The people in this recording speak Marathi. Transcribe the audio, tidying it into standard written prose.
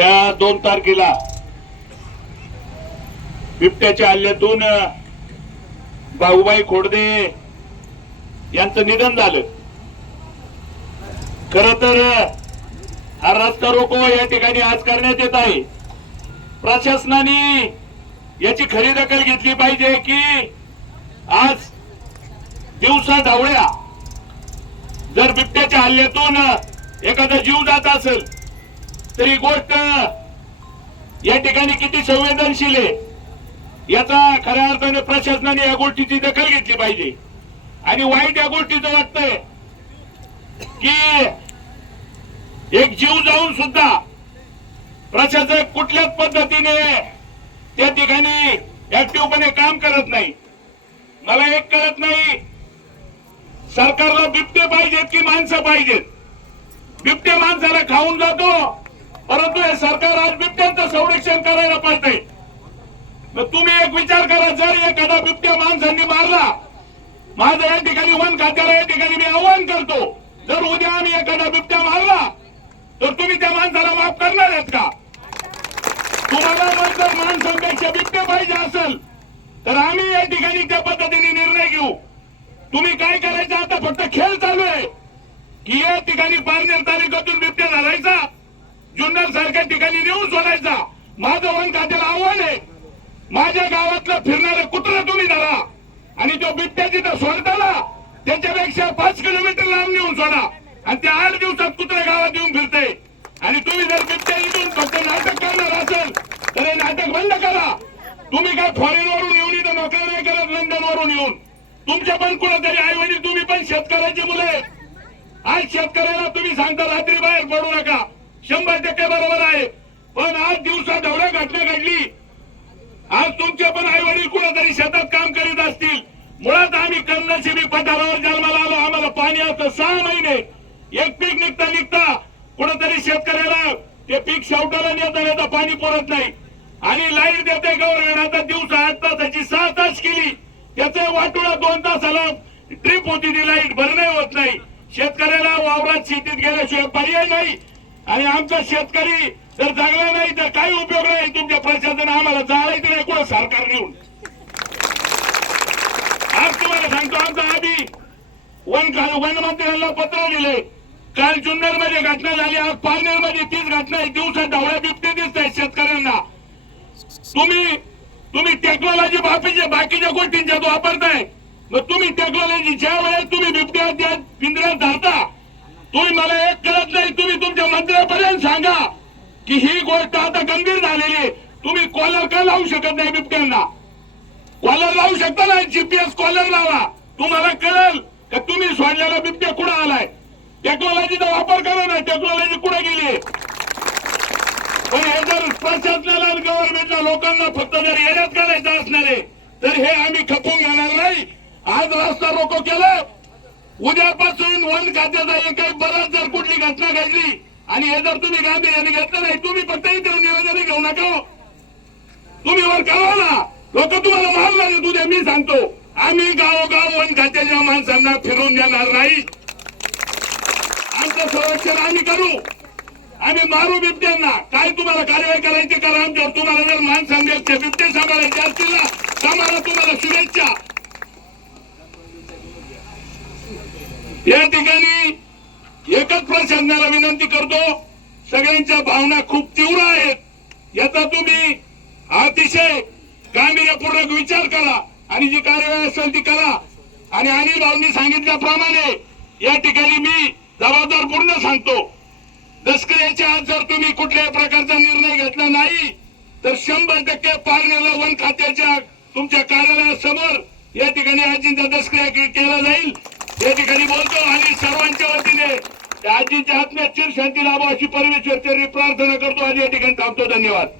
त्या 2 तारखेला बिबट्याच्या हल्ल्यातून भाऊबाई खोडदे यांचं निधन झालं। खर तर हा रस्ता रोको या ठिकाणी आज करण्यात येत आहे। प्रशासनाने याची खरी दखल घेतली पाहिजे की आज दिवसा ढवळ्या जर बिबट्याच्या हल्ल्यातून एखादा जीव जात असेल तर ही गोष्ट या ठिकाणी किती संवेदनशील आहे याचा खऱ्या अर्थाने प्रशासनाने या गोष्टीची दखल घेतली पाहिजे। आणि वाईट या गोष्टीचं वाटतंय की एक जीव जाऊन सुद्धा प्रशासक कुठल्याच पद्धतीने त्या ठिकाणी ऍक्टिव्हपणे काम करत नाही। मला एक कळत नाही, सरकारला बिबटे पाहिजेत की माणसं पाहिजेत? बिबटे माणसाला खाऊन जातो, परंतु हे सरकार आज बिबट्यांचं संरक्षण करायला पाहिजे। मग तुम्ही एक विचार करा, जर एखादा बिबट्या माणसांनी मारला, माझं या ठिकाणी वन खात्याला या ठिकाणी मी आवाहन करतो, जर उद्या आम्ही एखादा बिबट्या मारला तर तुम्ही त्या माणसाला माफ करणार आहेत का? तुम्हाला जर माणसांपेक्षा बिबटे पाहिजे असेल तर आम्ही या ठिकाणी त्या पद्धतीने निर्णय घेऊ। तुम्ही काय करायचं, आता फक्त खेळ चालू आहे की या ठिकाणी पारनेर तालुक्यातून बिबट्या धरायचा, जुन्नर सारख्या ठिकाणी नेऊन सोडायचा। माझं वन खात्याला आव्हान आहे, माझ्या गावातलं फिरणारं कुत्रं तुम्ही धरा आणि तो बिबट्या जिथं सोडताना त्याच्यापेक्षा 5 किलोमीटर लांब नेऊन सोडा आणि त्या 8 दिवसात कुत्रे गावात येऊन फिरते। आणि तुम्ही जर बिबट्या इथून फक्त नाटक करणार असेल तर हे नाटक बंद करा। तुम्ही काय फॉरेनवरून येऊन इथं नोकऱ्या नाही करत, लंडनवरून येऊन तुमच्या पण कुठेतरी आई वडील, तुम्ही पण शेतकऱ्याची मुले। आज शेतकऱ्याला तुम्ही सांगता रात्री बाहेर पडू नका, 100% बरोबर आहे, पण आज दिवसा ढवळ्या घटना घडली। आज तुमचे पण आई वडील कुठेतरी शेतात काम करीत असतील। मुळात आम्ही कमनशिबी पठारावर जन्माला आलो, आम्हाला पाणी असतं 6 महिने, एक पीक निघता कुठेतरी शेतकऱ्याला ते पीक शेवटाला नेता पाणी पुरत नाही आणि लाईट देते गव्हर्नमेंट। आता दिवसा 8 तासाची 6 तास केली, त्याचे वाटोळा 2 तासाला ट्रिप होती, ती लाईट भरणे होत नाही। शेतकऱ्याला वावरात शेतीत गेल्याशिवाय पर्याय नाही आणि आमचा शेतकरी जर जगला नाही तर काही उपयोग नाही। तुमच्या प्रशासन आम्हाला जाळायचं नाही कुठं सरकार नेऊन। आज तुम्हाला सांगतो, आमचा आधी वन मंत्र्यांना पत्र दिले, काल जुन्नर मध्ये घटना झाली, आज पारनेर मध्ये 30 घटना आहे। दिवसा ढवळ्या बिबटे दिसत आहेत शेतकऱ्यांना। तुम्ही टेक्नॉलॉजी बाकीच्या गोष्टींच्या वापरताय, मग तुम्ही टेक्नॉलॉजी ज्या वेळेस तुम्ही बिबट्या पिंजऱ्यात धरता, तुम्ही मला एक कळत नाही, तुम्ही तुमच्या मंत्र्यापर्यंत सांगा की ही गोष्ट आता गंभीर झालेली आहे। तुम्ही कॉलर का लावू शकत नाही बिबट्यांना? कॉलर लावू शकता ना, जीपीएस कॉलर लावा, तुम्हाला कळेल का तुम्ही सोडलेला बिबट्या कुठं आलाय। टेक्नॉलॉजीचा वापर करा ना, टेक्नॉलॉजी कुठे गेली? पण हे जर प्रशासनाला गव्हर्नमेंटला लोकांना फक्त जर येण्यात करायचं असणार आहे तर हे आम्ही खपवून घेणार नाही। आज रस्ता रोको केलं, उद्यापासून वन खात्याचा एकही बराच जर कुठली घटना घडली आणि हे जर तुम्ही गांभीर्याने घेतलं नाही, तुम्ही फक्त इथे निवेदन घेऊ नका, तुम्ही वर करा ना, लोक तुम्हाला मारणार आहेत उद्या। मी सांगतो, आम्ही गावोगाव वन खात्याच्या माणसांना फिरून देणार नाही। आमचं संरक्षण आम्ही करू, आम्ही मारू बिबट्यांना। काय तुम्हाला कार्यवाही करायची करा आमच्यावर। तुम्हाला जर माणसांपेक्षा बिबटे सांभाळायचे असतील ना, सांभाळा, तुम्हाला शुभेच्छा। या ठिकाणी एकच प्रशासनाला विनंती करतो, सगळ्यांच्या भावना खूप तीव्र आहेत, याचा तुम्ही अतिशय गांभीर्यपूर्वक विचार करा आणि जी कार्यवाही असेल ती करा। आणि अनिल भाऊंनी सांगितल्याप्रमाणे या ठिकाणी मी जबाबदारपूर्ण सांगतो, दसकऱ्याच्या आज जर तुम्ही कुठल्याही प्रकारचा निर्णय घेतला नाही तर 100% पारनेरला वन खात्याच्या तुमच्या कार्यालयासमोर या ठिकाणी आजींचा दसक्रिया केला जाईल। या ठिकाणी बोलतो आणि सर्वांच्या वतीने आजींच्या आत्म्यात चिरशांती लाभो अशी परमेश्वर चरणी प्रार्थना करतो। आज या ठिकाणी थांबतो। धन्यवाद।